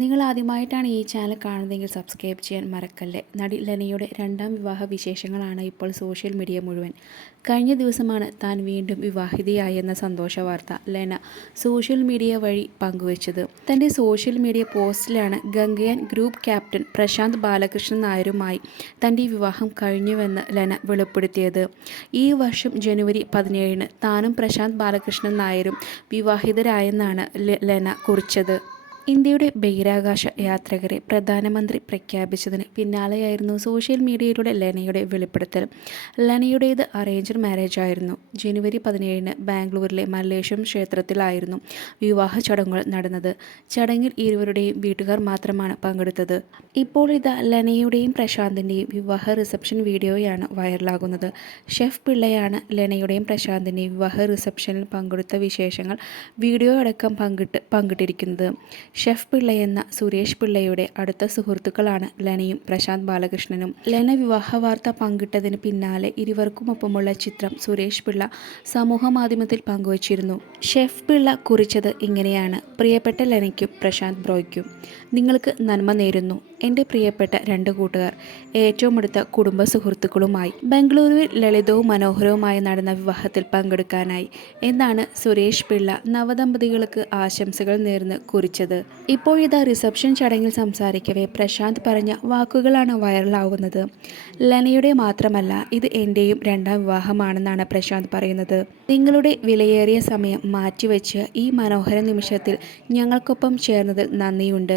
നിങ്ങൾ ആദ്യമായിട്ടാണ് ഈ ചാനൽ കാണുന്നതെങ്കിൽ സബ്സ്ക്രൈബ് ചെയ്യാൻ മറക്കല്ലേ. നടി ലെനയുടെ രണ്ടാം വിവാഹ വിശേഷങ്ങളാണ് ഇപ്പോൾ സോഷ്യൽ മീഡിയ മുഴുവൻ. കഴിഞ്ഞ ദിവസമാണ് താൻ വീണ്ടും വിവാഹിതയായെന്ന സന്തോഷ വാർത്ത ലെന സോഷ്യൽ മീഡിയ വഴി പങ്കുവച്ചത്. തൻ്റെ സോഷ്യൽ മീഡിയ പോസ്റ്റിലാണ് ഗംഗയാൻ ഗ്രൂപ്പ് ക്യാപ്റ്റൻ പ്രശാന്ത് ബാലകൃഷ്ണൻ നായരുമായി തൻ്റെ വിവാഹം കഴിഞ്ഞുവെന്ന് ലെന വെളിപ്പെടുത്തിയത്. ഈ വർഷം ജനുവരി 17-ന് താനും പ്രശാന്ത് ബാലകൃഷ്ണൻ നായരും വിവാഹിതരായെന്നാണ് ലെന കുറിച്ചത്. ഇന്ത്യയുടെ ബഹിരാകാശ യാത്രികരെ പ്രധാനമന്ത്രി പ്രഖ്യാപിച്ചതിന് പിന്നാലെയായിരുന്നു സോഷ്യൽ മീഡിയയിലൂടെ ലെനയുടെ വെളിപ്പെടുത്തൽ. ലെനയുടേത് അറേഞ്ച്ഡ് മാരേജ് ആയിരുന്നു. ജനുവരി 17-ന് ബാംഗ്ലൂരിലെ മല്ലേശ്വരം ക്ഷേത്രത്തിലായിരുന്നു വിവാഹ ചടങ്ങുകൾ നടന്നത്. ചടങ്ങിൽ ഇരുവരുടെയും വീട്ടുകാർ മാത്രമാണ് പങ്കെടുത്തത്. ഇപ്പോൾ ഇതാ ലെനയുടെയും പ്രശാന്തിൻ്റെയും വിവാഹ റിസപ്ഷൻ വീഡിയോയാണ് വൈറലാകുന്നത്. ഷെഫ് പിള്ളയാണ് ലെനയുടെയും പ്രശാന്തിൻ്റെയും വിവാഹ റിസപ്ഷനിൽ പങ്കെടുത്ത വിശേഷങ്ങൾ വീഡിയോ അടക്കം പങ്കിട്ടിരിക്കുന്നത്. ഷെഫ് പിള്ളയെന്ന സുരേഷ് പിള്ളയുടെ അടുത്ത സുഹൃത്തുക്കളാണ് ലെനയും പ്രശാന്ത് ബാലകൃഷ്ണനും. ലെന വിവാഹ വാർത്ത പങ്കിട്ടതിന് പിന്നാലെ ഇരുവർക്കുമൊപ്പമുള്ള ചിത്രം സുരേഷ് പിള്ള സമൂഹ മാധ്യമത്തിൽ പങ്കുവച്ചിരുന്നു. ഷെഫ് പിള്ള കുറിച്ചത് ഇങ്ങനെയാണ്: പ്രിയപ്പെട്ട ലെനയ്ക്കും പ്രശാന്ത് ബ്രോയ്ക്കും നിങ്ങൾക്ക് നന്മ നേരുന്നു. എൻ്റെ പ്രിയപ്പെട്ട രണ്ട് കൂട്ടുകാർ, ഏറ്റവും അടുത്ത കുടുംബ സുഹൃത്തുക്കളുമായി ബംഗളൂരുവിൽ ലളിതവും മനോഹരവുമായി നടന്ന വിവാഹത്തിൽ പങ്കെടുക്കാനായി എന്നാണ് സുരേഷ് പിള്ള നവദമ്പതികൾക്ക് ആശംസകൾ നേർന്ന് കുറിച്ചത്. ഇപ്പോഴിതാ റിസപ്ഷൻ ചടങ്ങിൽ സംസാരിക്കവേ പ്രശാന്ത് പറഞ്ഞ വാക്കുകളാണ് വൈറലാവുന്നത്. ലെനയുടെ മാത്രമല്ല, ഇത് എൻ്റെയും രണ്ടാം വിവാഹമാണെന്നാണ് പ്രശാന്ത് പറയുന്നത്. നിങ്ങളുടെ വിലയേറിയ സമയം മാറ്റിവെച്ച് ഈ മനോഹര നിമിഷത്തിൽ ഞങ്ങൾക്കൊപ്പം ചേർന്നതിൽ നന്ദിയുണ്ട്.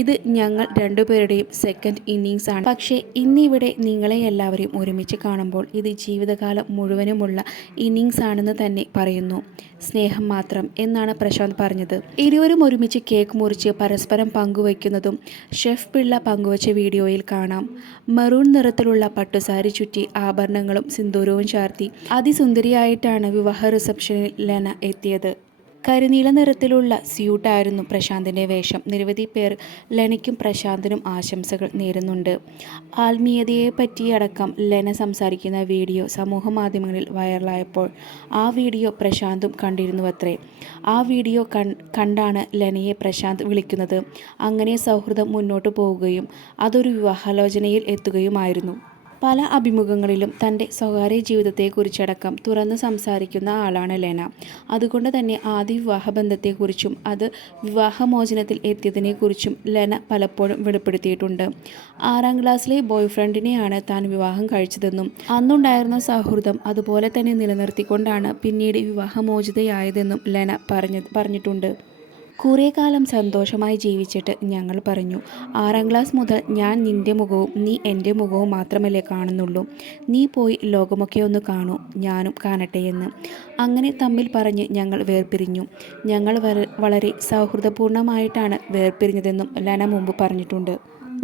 ഇത് ഞങ്ങൾ രണ്ടുപേരുടെയും സെക്കൻഡ് ഇന്നിങ്സ് ആണ്. പക്ഷേ ഇന്നിവിടെ നിങ്ങളെ എല്ലാവരെയും ഒരുമിച്ച് കാണുമ്പോൾ ഇത് ജീവിതകാലം മുഴുവനുമുള്ള ഇന്നിങ്സ് ആണെന്ന് തന്നെ പറയുന്നു. സ്നേഹം മാത്രം എന്നാണ് പ്രശാന്ത് പറഞ്ഞത്. ഇരുവരും ഒരുമിച്ച് കേക്ക് മുറിച്ച് പരസ്പരം പങ്കുവയ്ക്കുന്നതും ഷെഫ് പിള്ള പങ്കുവച്ച വീഡിയോയിൽ കാണാം. മെറൂൺ നിറത്തിലുള്ള പട്ടുസാരി ചുറ്റി ആഭരണങ്ങളും സിന്ദൂരവും ചാർത്തി അതിസുന്ദരിയായിട്ടാണ് വിവാഹ റിസപ്ഷനിൽ ലെന എത്തിയത്. കരിനീല നിറത്തിലുള്ള സ്യൂട്ടായിരുന്നു പ്രശാന്തിൻ്റെ വേഷം. നിരവധി പേർ ലെനയ്ക്കും പ്രശാന്തിനും ആശംസകൾ നേരുന്നുണ്ട്. ആത്മീയതയെപ്പറ്റിയടക്കം ലെന സംസാരിക്കുന്ന വീഡിയോ സമൂഹ മാധ്യമങ്ങളിൽ വൈറലായപ്പോൾ ആ വീഡിയോ പ്രശാന്തും കണ്ടിരുന്നുവത്രേ. ആ വീഡിയോ കണ്ടാണ് ലെനയെ പ്രശാന്ത് വിളിക്കുന്നത്. അങ്ങനെ സൗഹൃദം മുന്നോട്ട് പോവുകയും അതൊരു വിവാഹാലോചനയിൽ എത്തുകയുമായിരുന്നു. പല അഭിമുഖങ്ങളിലും തൻ്റെ സ്വകാര്യ ജീവിതത്തെക്കുറിച്ചടക്കം തുറന്ന് സംസാരിക്കുന്ന ആളാണ് ലെന. അതുകൊണ്ട് തന്നെ ആദ്യ വിവാഹബന്ധത്തെക്കുറിച്ചും അത് വിവാഹമോചനത്തിൽ എത്തിയതിനെക്കുറിച്ചും ലെന പലപ്പോഴും വെളിപ്പെടുത്തിയിട്ടുണ്ട്. 6ാം ക്ലാസ്സിലെ ബോയ്ഫ്രണ്ടിനെയാണ് താൻ വിവാഹം കഴിച്ചതെന്നും അന്നുണ്ടായിരുന്ന സൗഹൃദം അതുപോലെ തന്നെ നിലനിർത്തിക്കൊണ്ടാണ് പിന്നീട് വിവാഹമോചിതയായതെന്നും ലെന പറഞ്ഞിട്ടുണ്ട്. കുറേ കാലം സന്തോഷമായി ജീവിച്ചിട്ട് ഞങ്ങൾ പറഞ്ഞു, 6ാം ക്ലാസ് മുതൽ ഞാൻ നിൻ്റെ മുഖവും നീ എൻ്റെ മുഖവും മാത്രമല്ലേ കാണുന്നുള്ളൂ. നീ പോയി ലോകമൊക്കെ ഒന്ന് കാണൂ, ഞാനും കാണട്ടെ എന്ന്. അങ്ങനെ തമ്മിൽ പറഞ്ഞ് ഞങ്ങൾ വേർപിരിഞ്ഞു. ഞങ്ങൾ വളരെ സൗഹൃദപൂർണ്ണമായിട്ടാണ് വേർപിരിഞ്ഞതെന്നും ലെന മുമ്പ് പറഞ്ഞിട്ടുണ്ട്.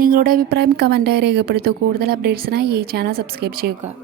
നിങ്ങളുടെ അഭിപ്രായം കമൻറ്റായി രേഖപ്പെടുത്തുക. കൂടുതൽ അപ്ഡേറ്റ്സിനായി ഈ ചാനൽ സബ്സ്ക്രൈബ് ചെയ്യുക.